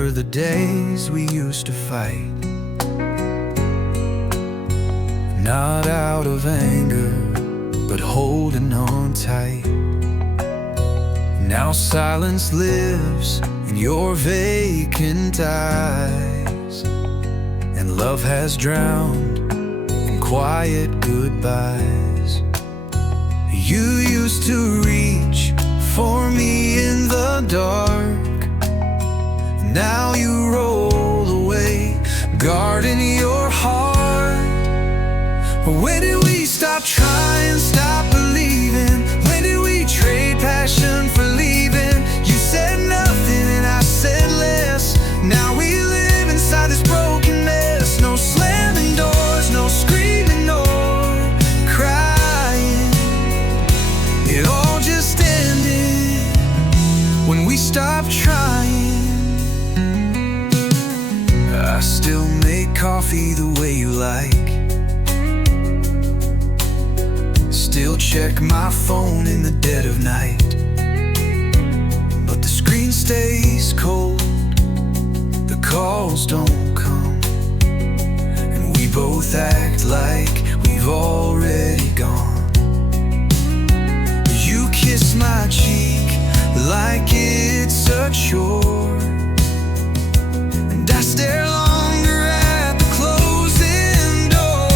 remember the days we used to fight, not out of anger, but holding on tight. Now silence lives in your vacant eyes, and love has drowned in quiet goodbyes. You used to reach for me in the dark, now you roll away, guarding your heart. When did we stop trying, stop believing? When did we trade passion for leaving? You said nothing and I said less. Now we live inside this broken mess. No slamming doors, no screaming or crying. It all just ended when we stopped trying. I still make coffee the way you like, still check my phone in the dead of night, but the screen stays cold, the calls don't come, and we both act like we've already gone. You kiss my cheek like it's a chore, and I stare longer at the closing door.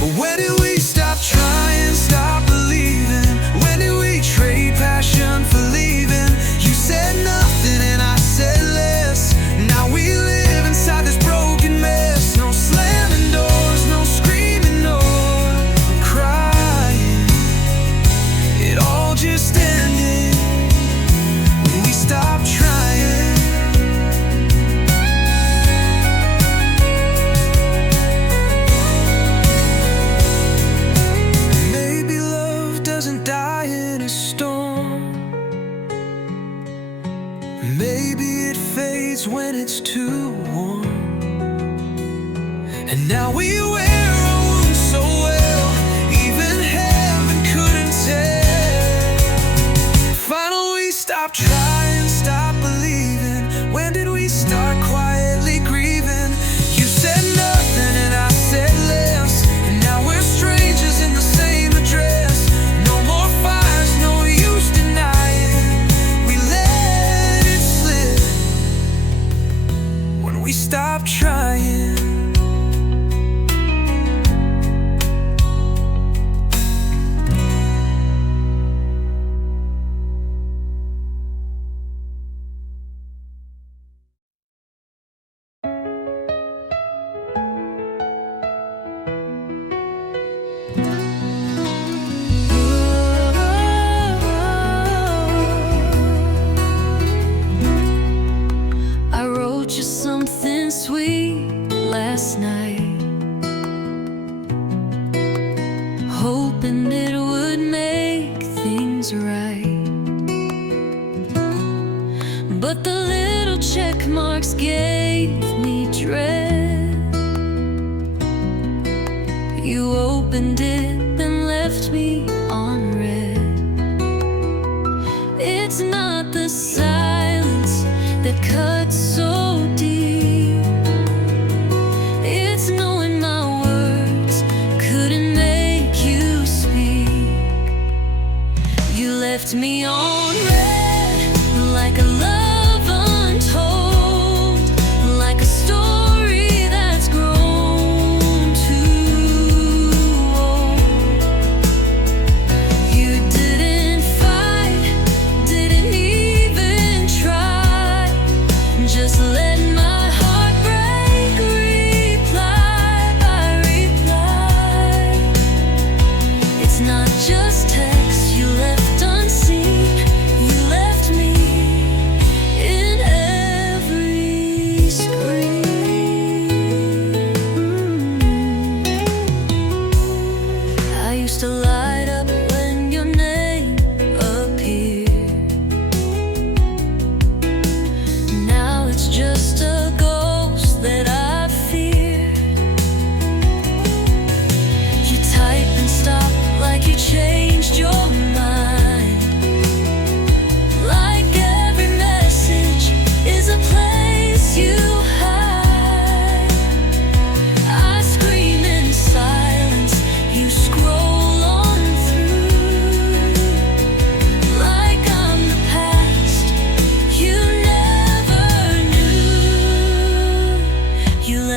But when did we stop trying, stop believing? When did we trade passion for leaving? You said nothing and I said less. Now we live inside this broken mess. No slamming doors, no screaming or crying. It all just ended when we stopped trying. Maybe love doesn't die in a storm, maybe it fades when it's too warm, and now we wear our wounds so well, even heaven couldn't tell. Finally we stopped trying, stop believing. When did we start quietly grieving? You said nothing and I said less, and now we're strangers in the same address. No more fires, no use denying. We let it slip when we stopped trying. I wrote you something sweet last night, hoping it would make things right. But the little check marks gave me dread. You opened it, then left me on red. It's not the silence that cuts so deep, it's knowing my words couldn't make you speak. You left me on red, like a love untold, like a story that's grown too old.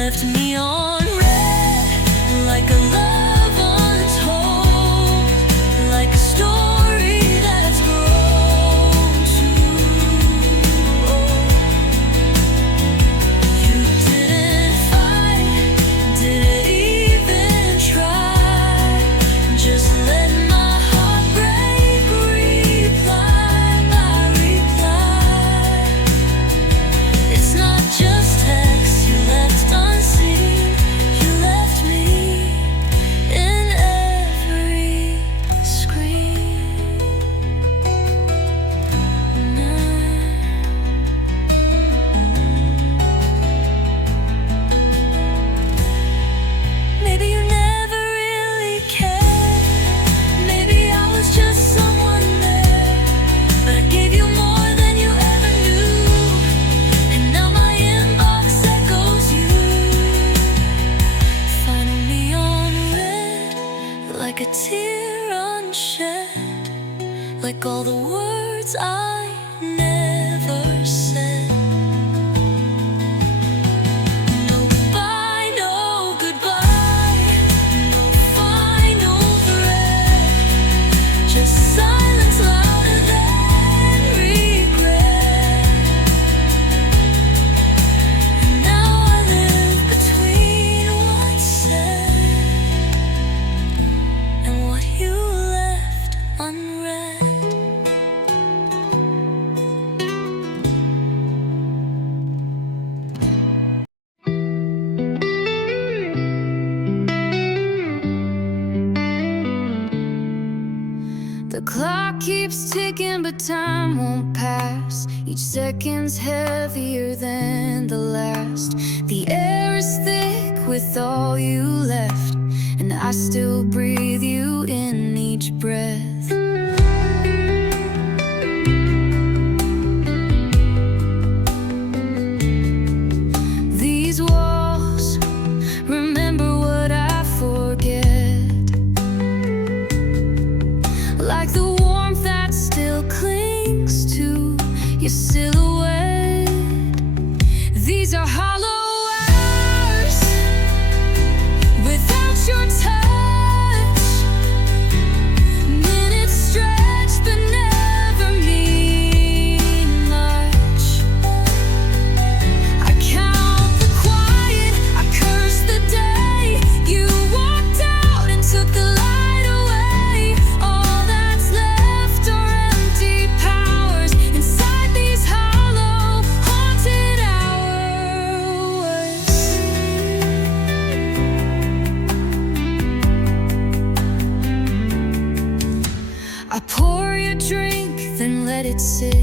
left me on red, like a love untold, like a story that's grown too old. You didn't fight, didn't even try, just let my heart break. Reply by reply. It's not just text you left unseen, you left me in every screen. Maybe you never really cared. Maybe I was just someone there, but I gave you more than you ever knew. And now my inbox echoes you. Final neon red, like a tear unshed, like all the words I never said. No bye, no goodbye, no final thread, just silence louder than regret. And now I live between what's said and what you left unread. The clock keeps ticking, but time won't pass. Each second's heavier than the last. The air is thick with all you left, and I still breathe you in each breath. These walls remember what I forget, like the warmth that still clings to your silhouette. These are hollow hours without your touch. Minutes stretch but never mean much. I count the quiet, I curse the day you walked out and took the light away. All that's left are empty powers inside these hollow, haunted hours. I pour your drink, then let it sit.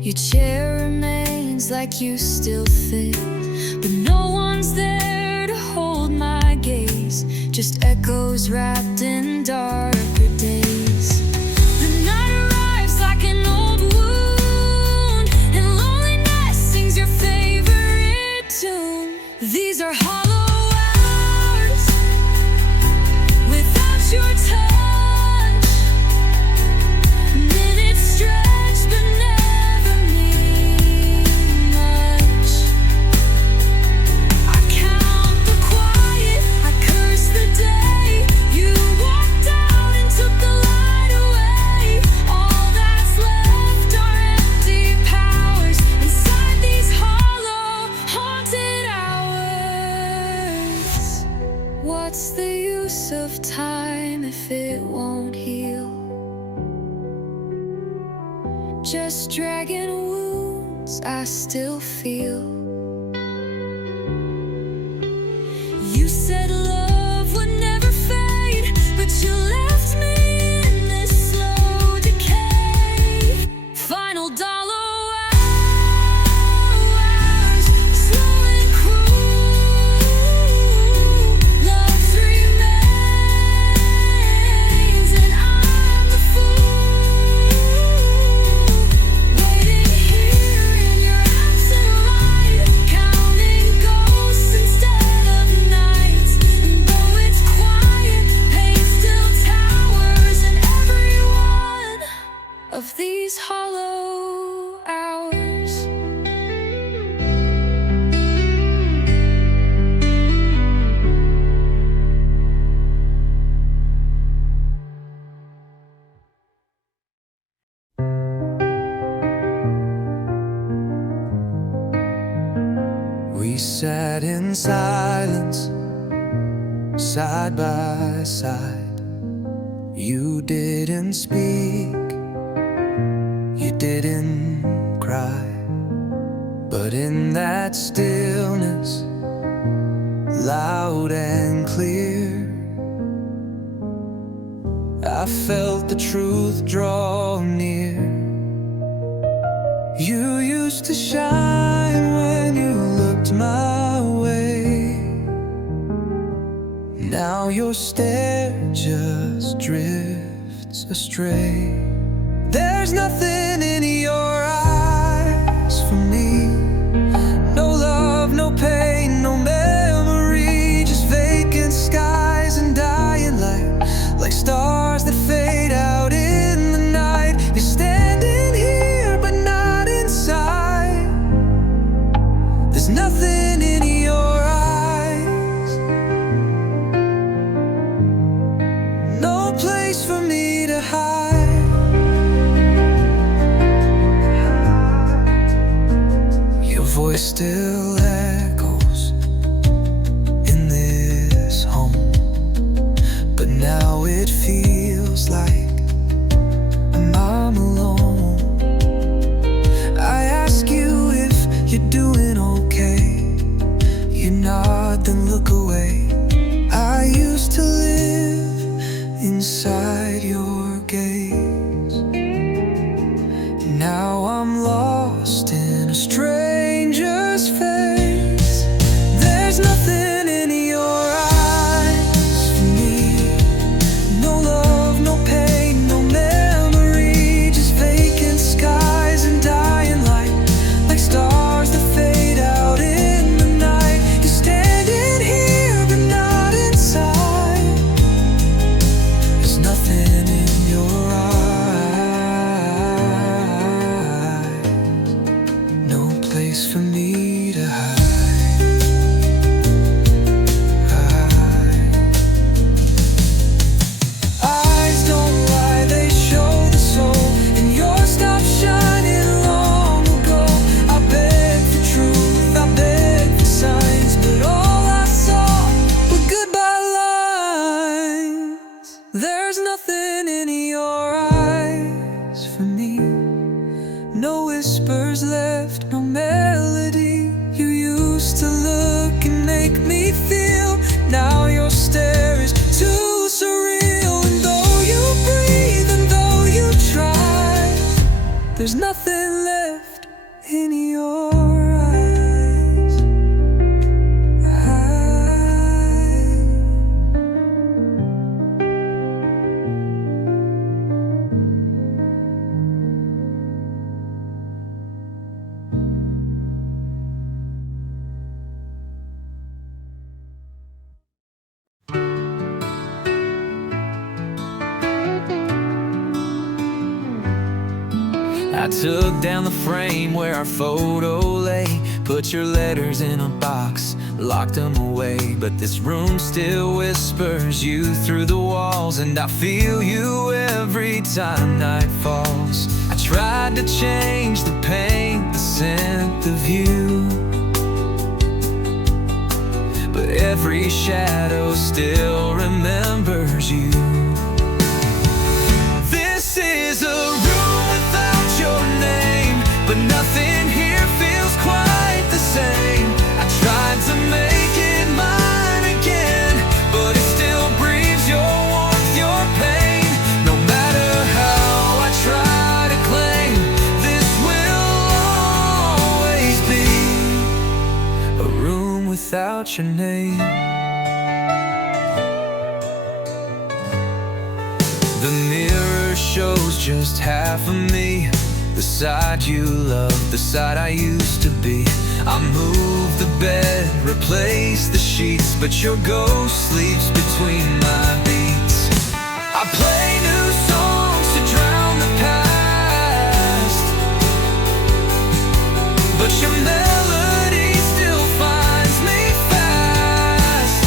Your chair remains like you still fit, but no one's there to hold my gaze, just echoes wrapped in darker days. The night arrives like an old wound, and loneliness sings your favorite tune. These are hollow hours without your touch. Minutes stretch but never mean much. I count the quiet, I curse the day you walked out and took the light away. All that's left are empty powers inside these hollow, haunted hours. What's the use of time if it won't heal? Just dragging wounds I still feel. You said love would never fade, but you left me in this slow decay. Final dollar hours, slow and cruel. Love remains, and I'm the fool, waiting here in your absent light, counting ghosts instead of nights. sat in silence, side by side. You didn't speak, you didn't cry, but in that stillness, loud and clear, I felt the truth draw near. You used to shine when you looked my way. Now your stare just drifts astray. There's nothing in your eyes for me. No love, no pain, no memory. Just vacant skies and dying light, like stars that fade out in the night. You're standing here but not inside. There's nothing in your eyes. No place for me to hide. Your voice still echoes in this home, but now it feels like I'm alone. I ask you if you're doing okay. You nod, then look away. I used to live inside your gaze. Now I'm lost in a stranger's face. There's nothing in your eyes for me. No love, no pain, no memory. Just vacant skies and dying light, like stars that fade out in the night. You're standing here but not inside. There's nothing in your eyes. No place for me to hide. Eyes don't lie, they show the soul, and yours stopped shining long ago. I begged for truth, I begged for signs, but all I saw were goodbye lines. There's nothing in your eyes for me. No whispers left, no melody. You used to look and make me feel. Now your stare is too surreal. And though you breathe and though you try, there's nothing left in your eyes. I took down the frame where our photo lay, put your letters in a box, locked them away. But this room still whispers you through the walls, and I feel you every time night falls. I tried to change the paint, the scent of you, but every shadow still remembers you. This is a room without your name, but nothing here feels quite the same. I tried to make it mine again, but it still breathes your warmth, your pain. No matter how I try to claim, this will always be a room without your name. The mirror shows just half of me, the side you love, the side I used to be. I moved the bed, replaced the sheets, but your ghost sleeps between my beats. I play new songs to drown the past, but your melody still finds me fast.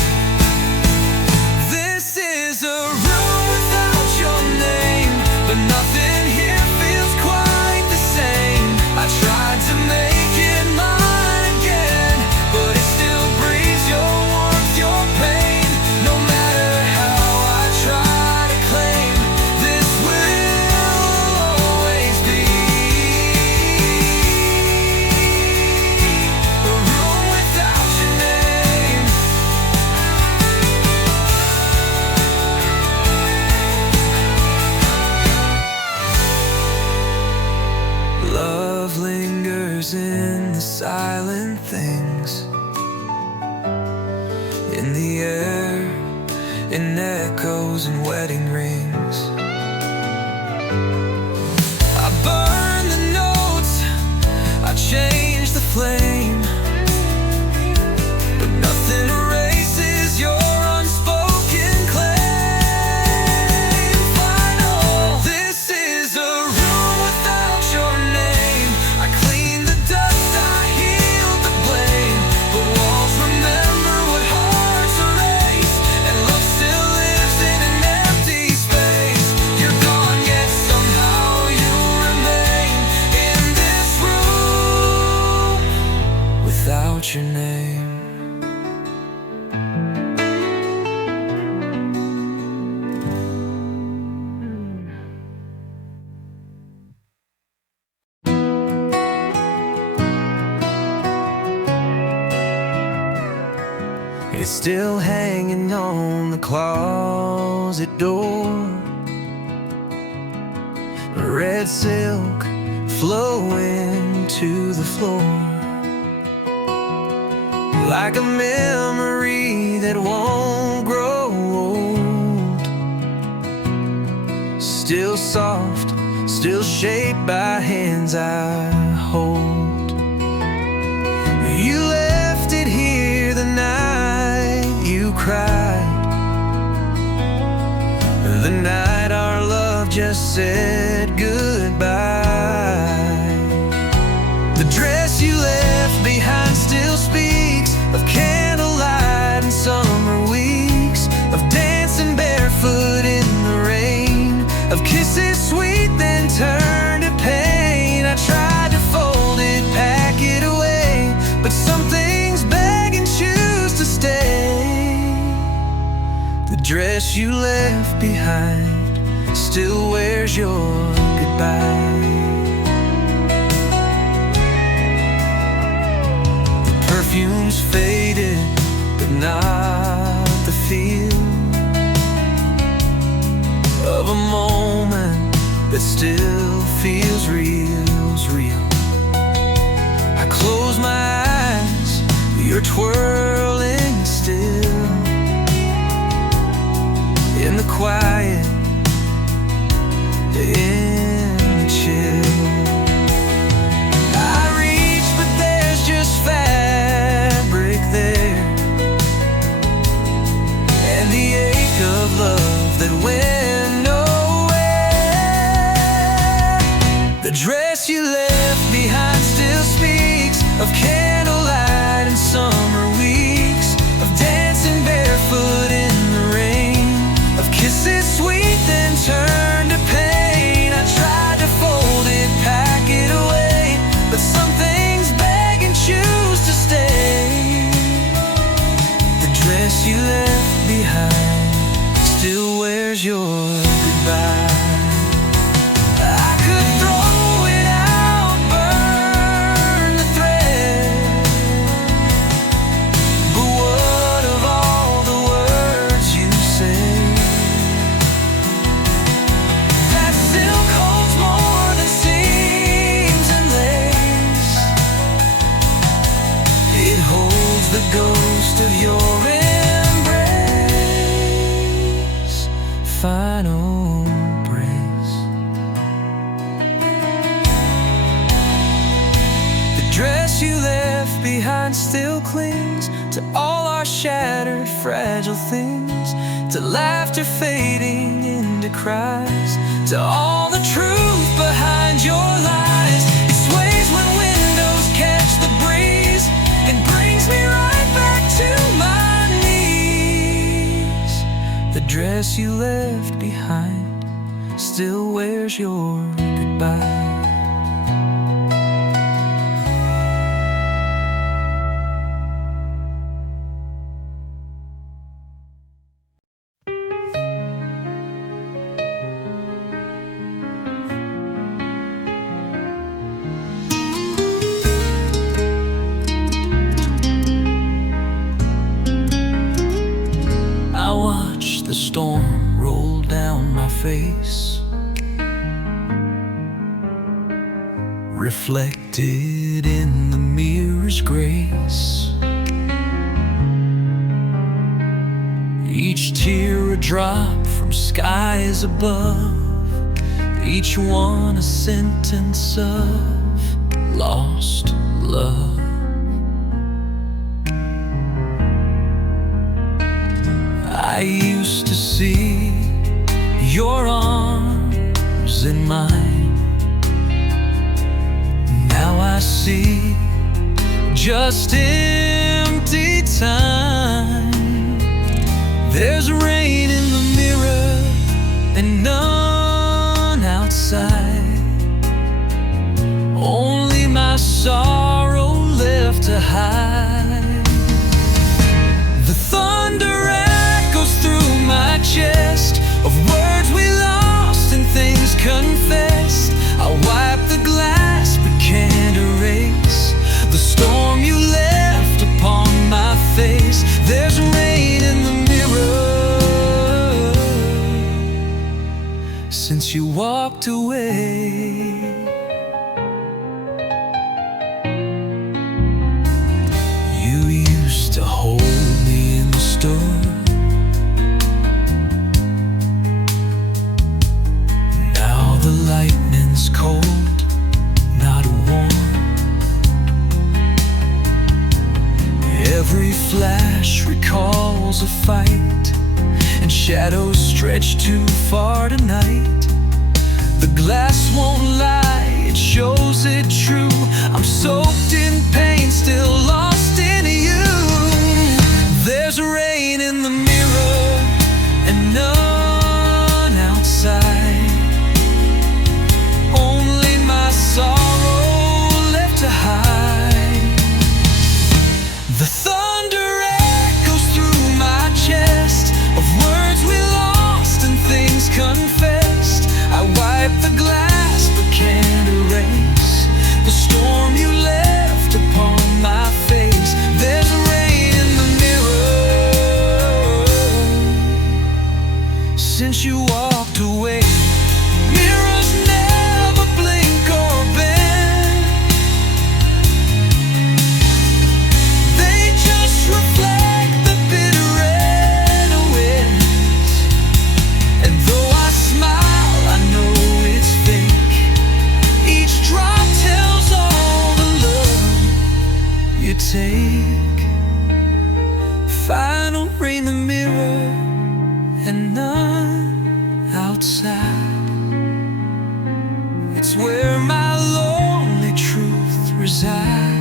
This is a room without your name, but nothing here feels quite the same. I tried to make it mine again, but it's in the air, in echoes and wedding rings. I burn the notes, I change the flame, but nothing erases your unspoken claim. Final, this is a room without your name. I clean the dust, I healed the blame, but walls remember what hearts erase, and love still lives in an empty space. You're gone, yet somehow you remain in this room without your name. It's still hanging on the closet door, red silk flowing to the floor, like a memory that won't grow old. Still soft, still shaped by hands I hold. You left it here the night you cried, the night our love just said goodbye. The dress you left behind still speaks of candlelight and summer weeks, of dancing barefoot in the rain, of kisses sweet then turned to pain. I tried to fold it, pack it away, but some things beg and choose to stay. The dress you left behind still wears your goodbye. The perfume's faded, but not the feel of a moment that still feels real. I close my eyes, you're twirling still in the quiet, in the chill. I reach, but there's just fabric there, and the ache of love that went nowhere. The dress you left behind still speaks of candlelight and summer weeks, of dancing barefoot in the rain, of kisses sweet then turned to pain. I tried to fold it, pack it away, but some things beg and choose to stay. The dress you left behind still wears your goodbye. I could throw it out, burn the thread, but what of all the words you say? That silk holds more than seams and lace. It holds the ghost of your embrace. Final embrace. The dress you left behind still clings to all our shattered, fragile things, to laughter fading into cries, to all the truth behind your lies. It sways when windows catch the breeze, it brings me right back to my knees. The dress you left behind still wears your goodbye. I watch the storm roll down my face, reflected in the mirror's grace. each tear a drop from skies above, each one a sentence of lost love. I used to see your arms in mine. Now I see just empty time. There's rain in the mirror and none outside. Only my sorrow left to hide. The thunder echoes through my chest of words we lost and things confessed. I wipe the glass but can't erase the storm you left upon my face. There's rain in the mirror since you walked away. You used to hold me in the storm. Now the lightning's cold, not warm. Every flash recalls a fight, and shadows stretch too far tonight. The glass won't lie, it shows it true. I'm soaked in pain, still lost in you. There's rain in the mirror and none outside. Only my sorrow left to hide. The thunder echoes through my chest of words we lost and things confessed. I wipe the glass but can't erase the storm you left upon my face. There's rain in the mirror since you walked away. Mirrors never blink or bend, they just reflect the bitter red winds. And though I smile, I know it's fake. Each drop tells all the love you take. Final rain in the mirror and none outside. It's where my lonely truth resides.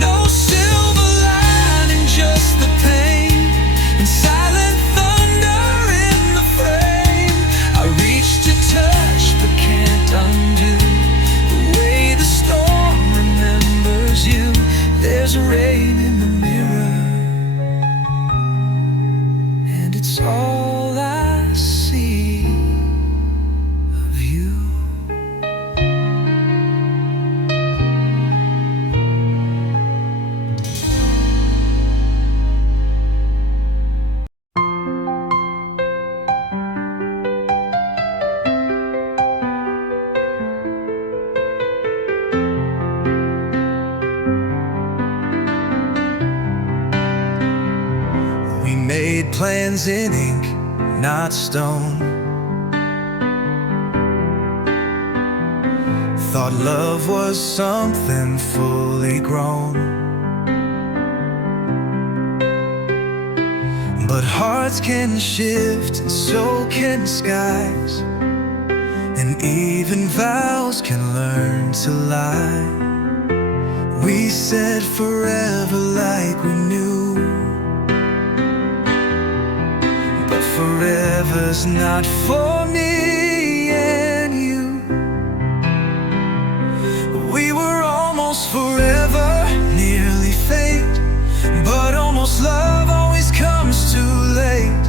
No silver lining, just the pain and silent thunder in the frame. I reach to touch but can't undo the way the storm remembers you. There's rain in the mirror and it's all I see of you. We made plans in ink, not stone. Thought love was something fully grown. But hearts can shift and so can skies, and even vows can learn to lie. We said forever like we knew, but forever's not for me and you. We were almost forever, nearly fate, but almost love always comes too late.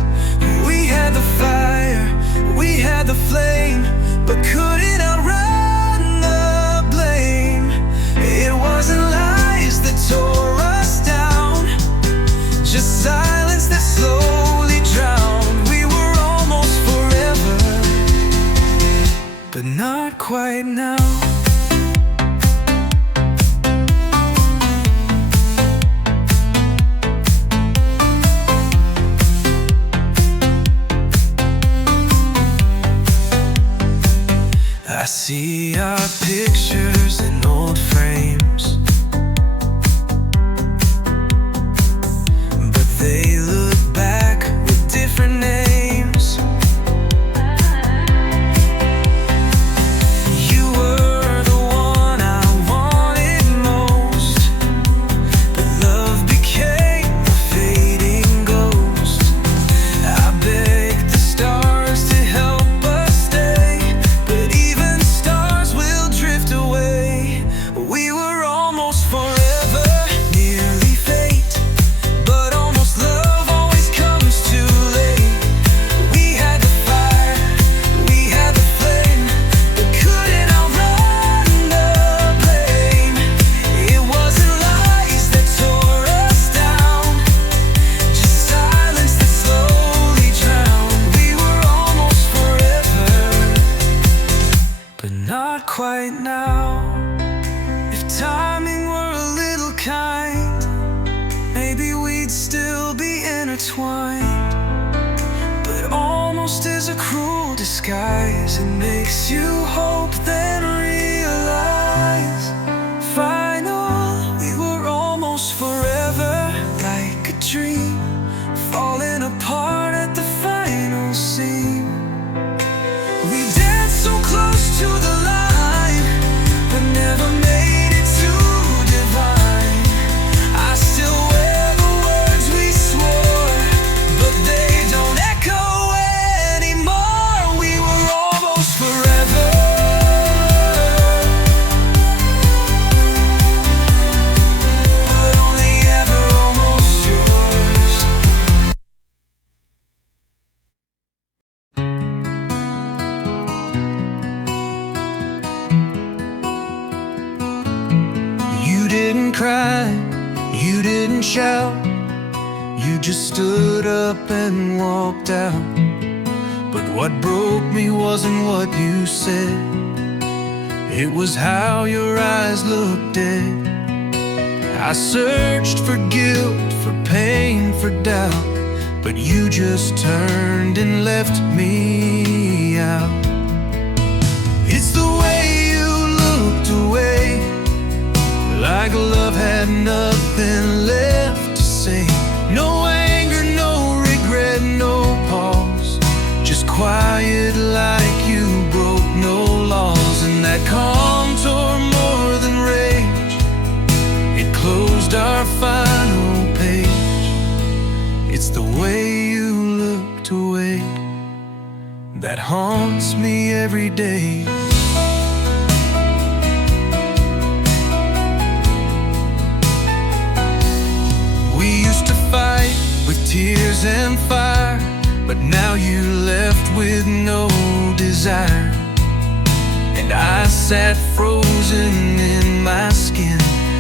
We had the fire, we had the flame, but couldn't outrun the blame. It wasn't lies that tore us down, just silence that slowly drowned. We were almost forever, but not quite now. we'd still be intertwined. But almost is a cruel disguise. It makes you hope then realize. Final, we were almost forever, like a dream, falling apart at the final scene. We danced so close to the line, but never made it too divine. I still wear the words we swore, but they don't echo anymore. We were almost forever, but only ever almost yours. You didn't cry, you didn't shout, you just stood up and walked out. But what broke me wasn't what you said, it was how your eyes looked dead. I searched for guilt, for pain, for doubt, but you just turned and left me out. It's the way you looked away, like love had nothing left to say. No anger, no regret, no pause, just quiet like you broke no laws. And that calm tore more than rage, it closed our final page. It's the way you looked away that haunts me every day. We used to fight with tears and fire, but now you left with no desire. And I sat frozen in my skin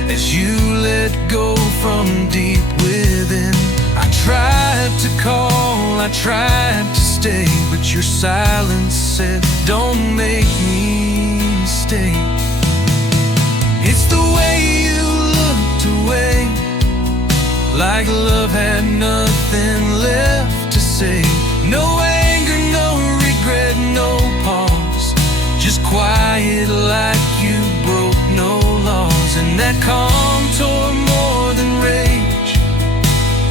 as you let go from deep within. I tried to call, I tried to stay, but your silence said, don't make me stay. It's the way you looked away, like love had nothing left to say. No anger, no regret, no pause, just quiet like you broke no laws. And that calm tore more than rage,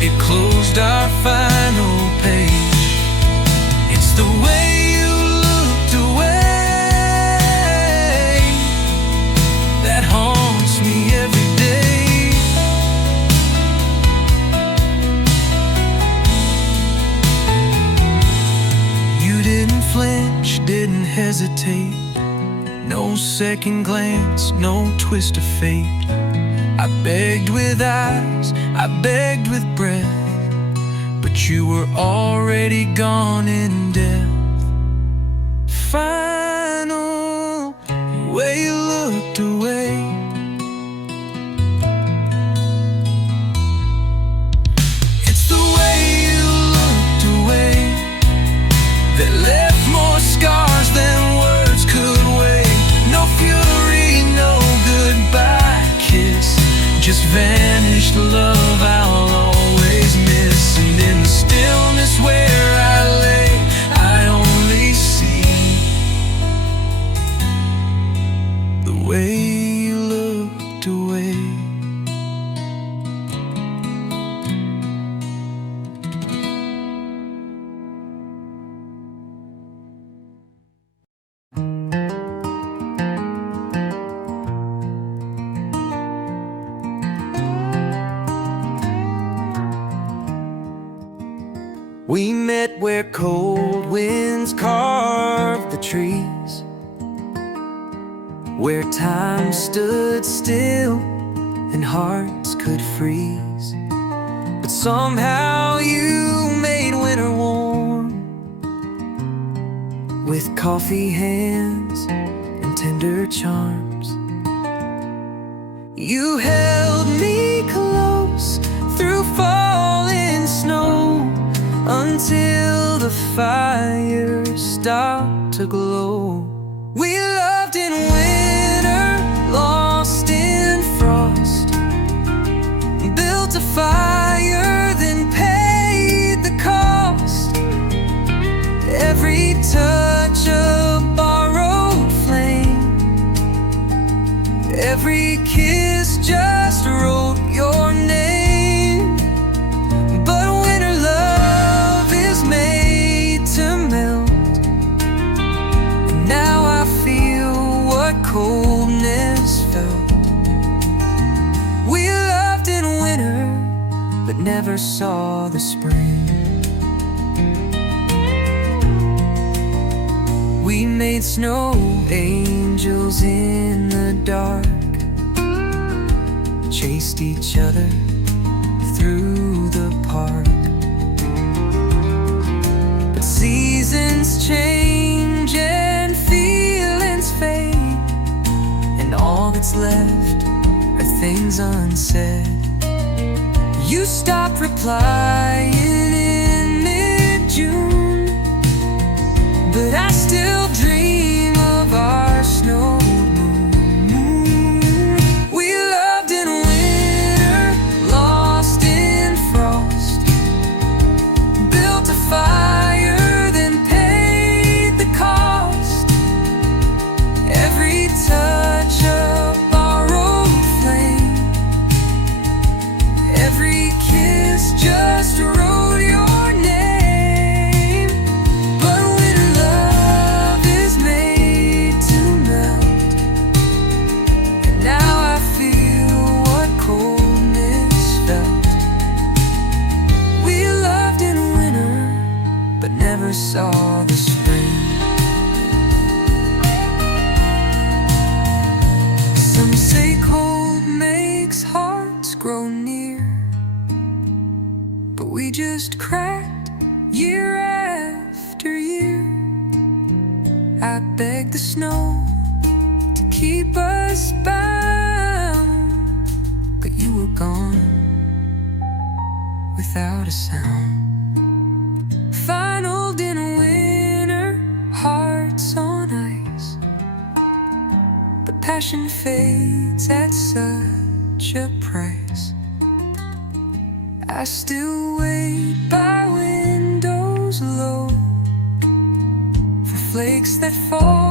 it closed our final page. It's the way you looked away that haunts me every day. Didn't flinch, didn't hesitate, no second glance, no twist of fate. I begged with eyes, I begged with breath, but you were already gone in death. Final, way you looked away. It's the way you looked away that left more scars than words could weigh. No fury, no goodbye kiss, just vanished love I'll always miss. And in the stillness where I lay, I only see the way you looked away. We met where cold winds carved the trees, where time stood still and hearts could freeze. But somehow you made winter warm, with coffee hands and tender charms. You held me close through falling snow, until the fire stopped to glow. We loved in winter, lost in frost, built a fire touch a borrowed flame, every kiss just wrote your name. But winter love is made to melt, and now I feel what coldness felt. We loved in winter, but never saw the spring. We made snow angels in the dark, chased each other through the park. But seasons change and feelings fade, and all that's left are things unsaid. You stopped replying in mid-June, but I still dream of our snow moon. We loved in winter, lost in frost, built a fire, then paid the cost. Every touch of borrowed flame, every kiss just wrote your name. But winter love is made to melt, and now I feel what coldness felt. We loved in winter, but never saw the spring. Some say cold makes hearts grow near, but we just cracked year after year. I begged the snow to keep us bound, but you were gone without a sound. Finaled in winter, hearts on ice, but passion fades at such a price. I still wait by windows low for flakes that fall